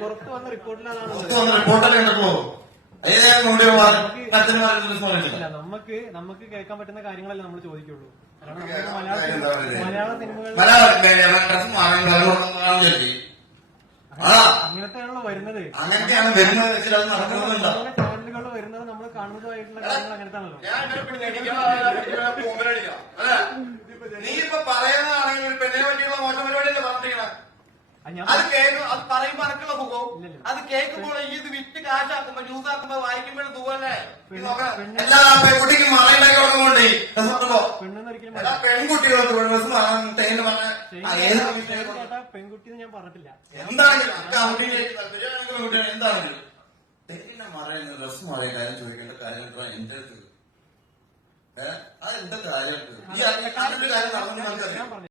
പുറത്ത് വന്ന റിപ്പോർട്ടിലാണ് നമുക്ക് കേൾക്കാൻ പറ്റുന്ന കാര്യങ്ങളല്ല നമ്മൾ ചോദിക്കുള്ളൂ. മലയാള അങ്ങനത്തെയാണല്ലോ വരുന്നത്. ചാനലുകൾ വരുന്നത് നമ്മൾ കാണുന്നതായിട്ടുള്ള കാര്യങ്ങൾ അങ്ങനത്താണല്ലോ. നീ ഇപ്പൊ പറയുന്നതാണെങ്കിൽ ഒരു പെണ്ണിനെ പറ്റിയുള്ള മോശം പരിപാടിയല്ലേ പറഞ്ഞിരിക്കണം. അത് കേൾക്കും, അത് പറയുമ്പോ അനക്കുള്ള സുഖവും അത് കേൾക്കുമ്പോൾ ഈ ഇത് വിറ്റ് കാശാക്കുമ്പോ ന്യൂസ് ആക്കുമ്പോ വായിക്കുമ്പോഴും സുഖമല്ലേ. എല്ലാ പെൺകുട്ടിക്കും മറയുണ്ടാക്കി കൊടുക്കുന്നുണ്ട്. പെൺകുട്ടികൾക്ക് പെൺകുട്ടി ഞാൻ പറഞ്ഞിട്ടില്ല. എന്താണെങ്കിലും എന്താണെങ്കിലും മറയുന്ന ഡ്രസ് മാറിയ കാര്യം ചോദിക്കേണ്ട കാര്യം എന്റെ അടുത്ത് അതെന്താ കാര്യം? ഈ കാര്യം നടന്നു.